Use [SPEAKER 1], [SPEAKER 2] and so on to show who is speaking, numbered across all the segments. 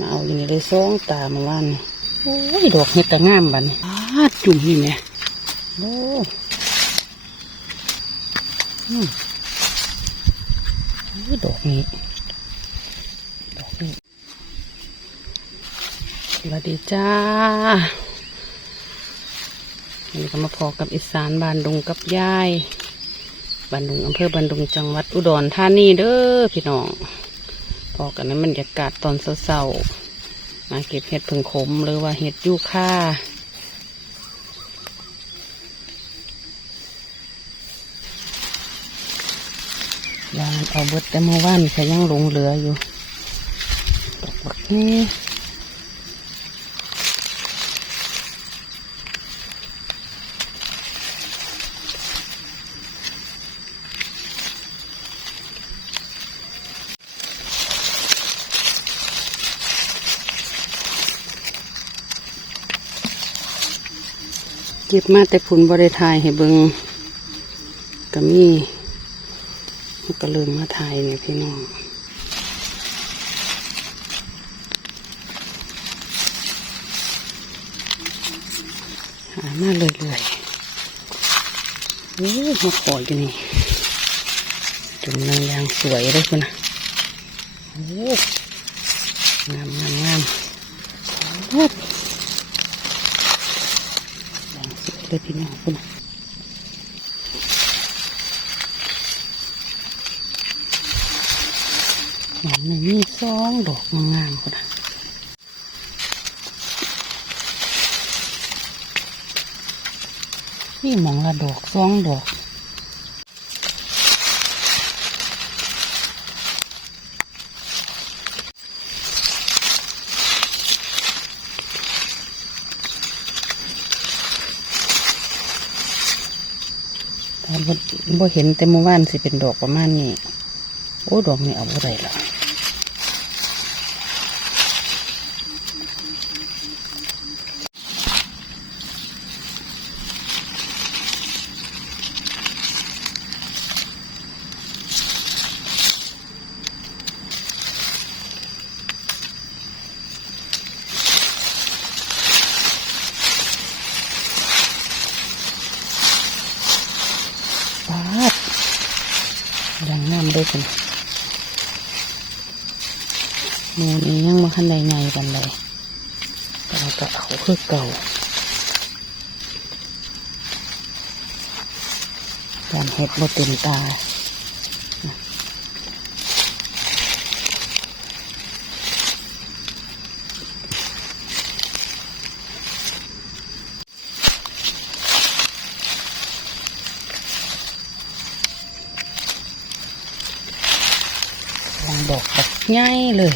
[SPEAKER 1] มาเอาอยู่นี่เลยสองตาเมาว่านโอ้ยดอกเห็ดแต่งามบันอ้าจุ่มนี่แหม่โอ้อืมโอ้ดอกนี้ดอกนี้สวัสดีจ้าวันนี้ก็มาพอกับอีสานบานดุงกับยายบานดุงอำเภอบานดุงจังหวัดอุดรธานีเด้อพี่น้อง อกันนั้นบรรยากาศตอนเศร้าๆมาเก็บเห็ดพึ่งขมหรือว่าเห็ดยูค่ายางเอาเบิดแต่เมื่อวานก็ยังหลงเหลืออยู่ตกบักนี้ เก็บมาแต่ผุนบริทายให้เบิงก็มีก็เริ่มมาถ่ายเนี่ยพี่น้องหามาเรื่อยโอ้มาขออยู่นี่จุ่มนางยางสวยเลยคุณนะโอ้งามงามงามโอ้ยยางสวย เลยพี่น้องคุณนะหอมนี่มีสองดอกงามๆคุณนะนี่หมองละดอกสองดอกแต่ บ่เห็นแต่เมื่อวานสิเป็นดอกประมาณนี้ โอ้ ดอกนี้เอาบ่ได้ละปาดยังงามเลยคุณห มูนี้ยังมาขั้นใดไงกันเลยแต่เราก็เอาคือเก่าการเห็ดบดเต็มตาลองดอกแบบง่ายเลย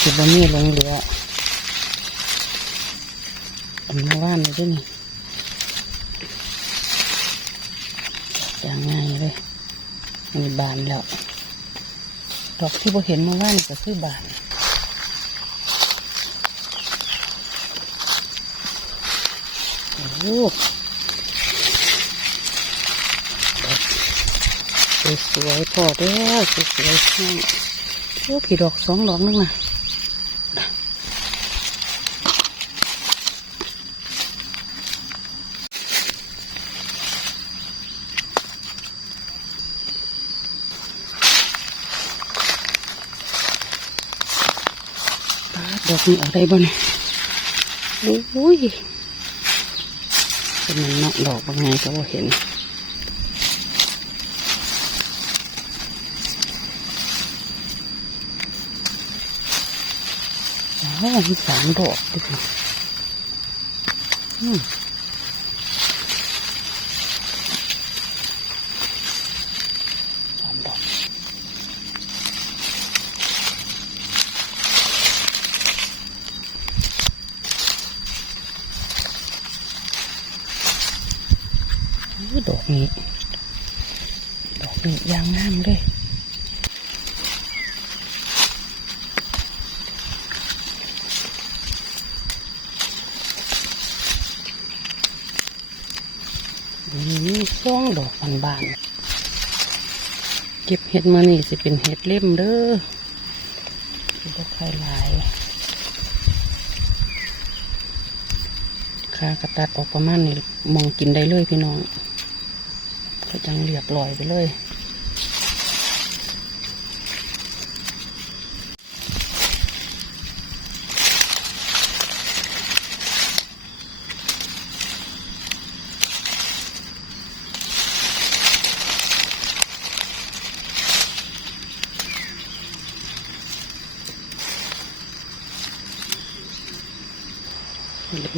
[SPEAKER 1] สิบมีลงเหลืออันมาว่านเลยด้วยนี่อย่างง่ายเลยมีบานแล้ว ดอกที่เราเห็นเมื่อวานก็คือบานโอ้โหดอกสวยๆพอแล้วสวยๆนี่โอ้ผีดอกสองดอกนึงนะ ปาดดอกนี้เอาได้บ่เนี่ยโอ้ยเป็นมันเนาะดอกบางไงก็บ่เห็นอ๋อมีสามดอกด้วยอืมสามดอกอุ๊ยดอกนี้ ดอกนี้ยางงามเลย ช่วงดอกบานบานๆเก็บเห็ดมานี่สิเป็นเห็ดเล่มเด้อสิบ่ใครหลายค่ากระตัดออกประมาณนี้มองกินได้เลยพี่น้องก็จังเรียบร้อยไปเลย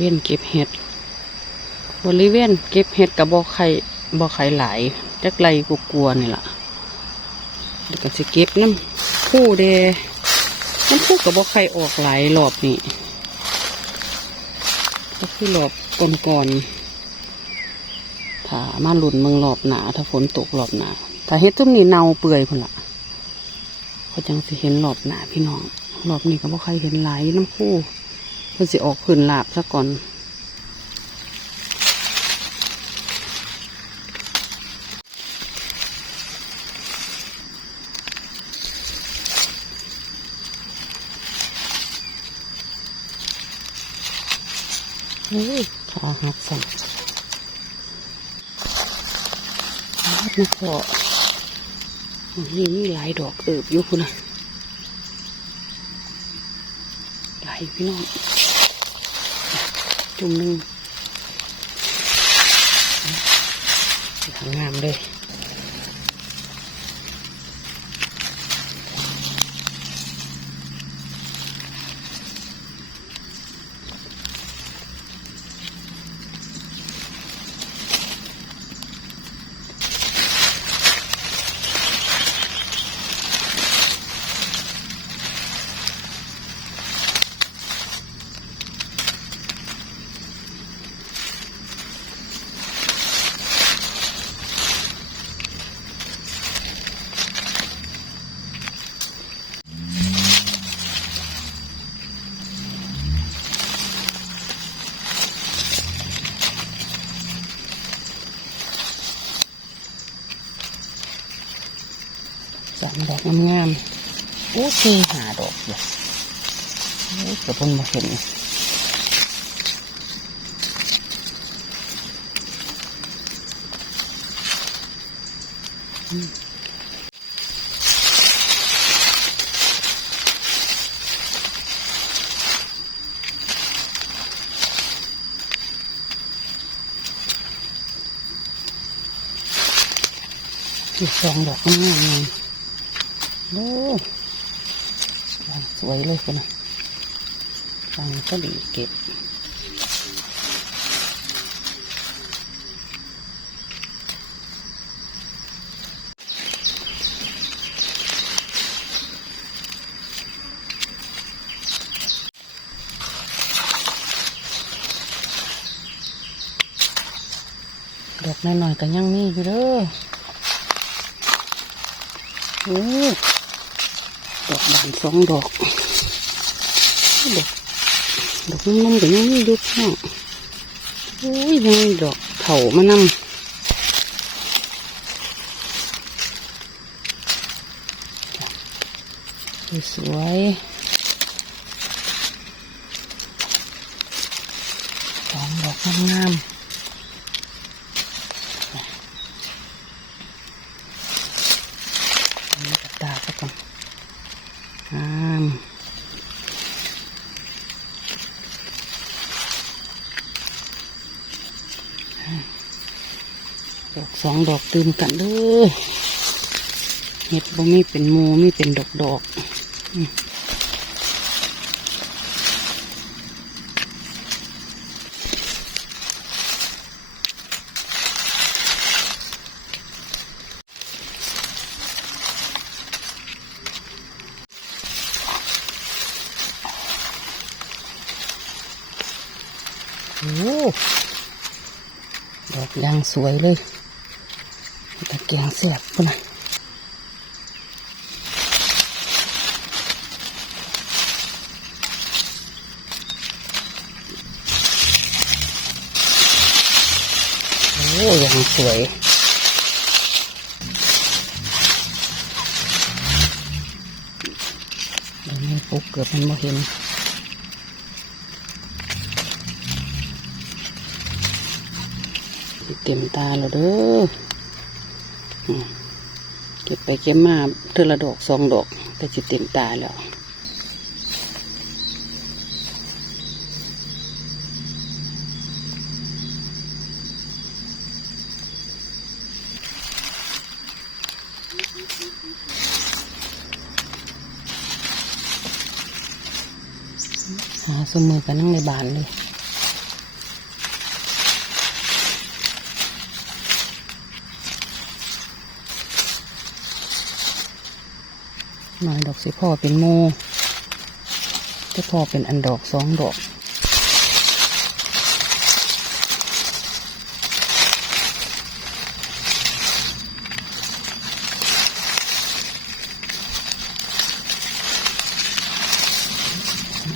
[SPEAKER 1] วณเก็บเห็ด บริเวณเก็บเห็ดกับบ่อไข่บ่อไข่หลายจักไรกูกลัวๆนี่ล่ะเดี๋ยวก็สิเก็บน้ำคู่เดน้ำคู่กับบ่อไข่ออกหลายรอบนี่ก็คือรอบก่อนๆถ้ามาหลุนเมืองรอบหนาถ้าฝนตกรอบหนาถ้าเห็ดตุ้มนี่เน่าเปื่อยพุ่นละก็จังสิเห็นรอบหนาพี่น้องรอบนี้ก็บ่ใครเห็นหลายน้ำคู่ เพื่อสิออกพื้นลาบซะก่อนโอ้ยขาหักสั่นมาขอนี่มีหลายดอกเติบอยู่คุณนะหลาย พี่น้อง จุ่มหนึ่งทางงามเลย สามดอกงามๆโอ้สี่หาดอกอยู่โอ้ยกระพุนมาเห็นอืมอีกสองดอกงามๆเลย โอ้สวยเลยคุณนะฟังก็ดีเก็บดอกน้อยๆก็ยังมีอยู่เด้อ ดอกบานสองดอกดอกดอกนุ่มๆแต่ยังไม่ยุบห้องโอ้ยยังมีดอกเถามานำสวยสองดอกงามๆอันนี้กับตาซะก่อน งาม ดอกสองดอกตื่มกันเด้อเห็ดบ่มีเป็นหมูมีเป็นดอกดอกโอ้ดอกยางสวยเลย กียงเสียบปุ่นนะโอ้ยังสวยเดี๋ยวนี้ปุ๊กเกือบมันบ่เห็นเต็มตาแล้วเด้อ เก็บไปเก็บมาเทอละดอกสองดอกแต่จิตเต็มตาแล้วหาสมือกันนั่งในบานเลย น่อดอกสิพ่อเป็นโมจะพ่อเป็นอันดอกสองดอก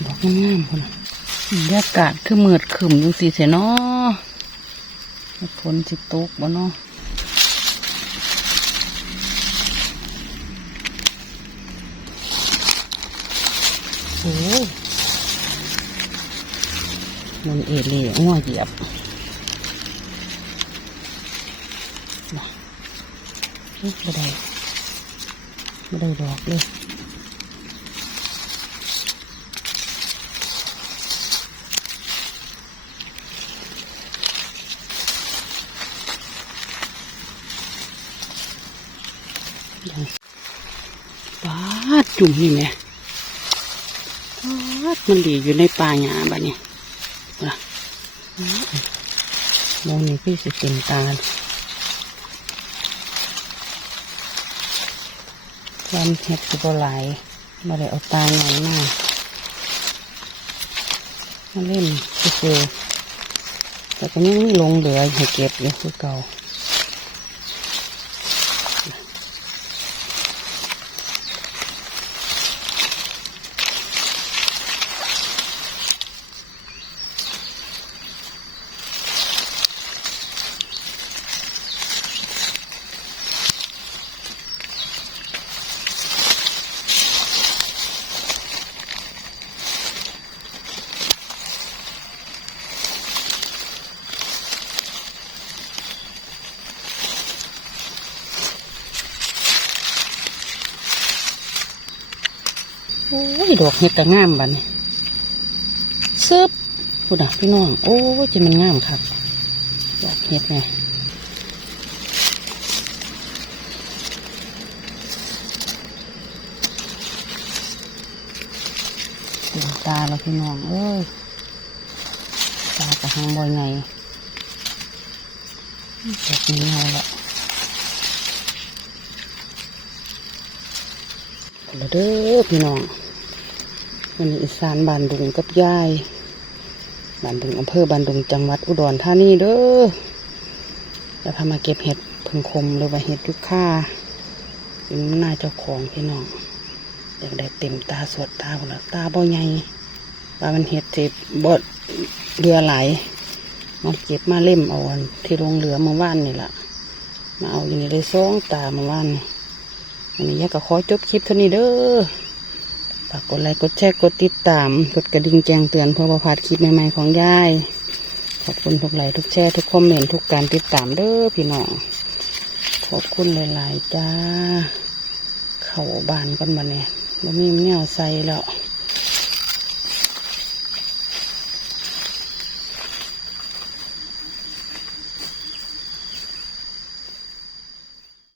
[SPEAKER 1] ดอกงามๆคนน่ะบรรยากาศคือมืดขึมอยู่สิเสียเนาะฝนสิตกบ่เนาะ โอ้ย มันเอเล่ง้อเหยียบน่ะไม่ได้ไม่ได้ดอกเลยปาดจุ่มนี่แห มันดีอยู่ในป่าหญ้าบ้านี้นะมองนี่พี่สิเต็มตาความเห็ดสิบหลายมาได้เอาตาใหญ่มากมาเล่นคือแต่ก็ยังไม่ลงเหลือให้เก็บอยู่คือเก่า โอ้ ยดอกเห็ดแต่งามบัดนี้ซึบพูดอะพี่น้อง โอ้จะมันงามครับดอกเห็ดไงเต็มตาพี่น้องเอ้ยตากระหังบ่อยไงดอกนี้เอาละแล้วเด้อพี่น้อง วันนี้อีสานบานดุงกับยายบานดุงอำเภอบานดุงจังหวัดอุดรธานีเด้อจะพามาเก็บเห็ดพึงคมหรือว่าเห็ดยุค่าเป็นหน้าเจ้าของพี่น้องอยากได้เต็มตาสวดตาคนละตาบ่ใหญ่ตามันเห็ดเจ็บบดเรือไหลมาเก็บมาเล่มเอาอันที่ลงเรือเมื่อวานนี่แหละมาเอาอยู่ในเลยซองตาเมื่อวานนี่วันนี้ยายก็ขอจบคลิปเท่านี้เด้อ ฝากกดไลค์กดแชร์กดติดตาม กดกระดิ่งแจ้งเตือนเพื่อประพาดคลิปใหม่ๆของยายขอบคุณทุกไลค์ทุกแชร์ทุกคอมเมนต์ทุกการติดตามเด้อพี่น้องขอบคุณหลายๆจ้า เข่าบานกันมาเนี่ยบ่มีแนวใส่แล้ว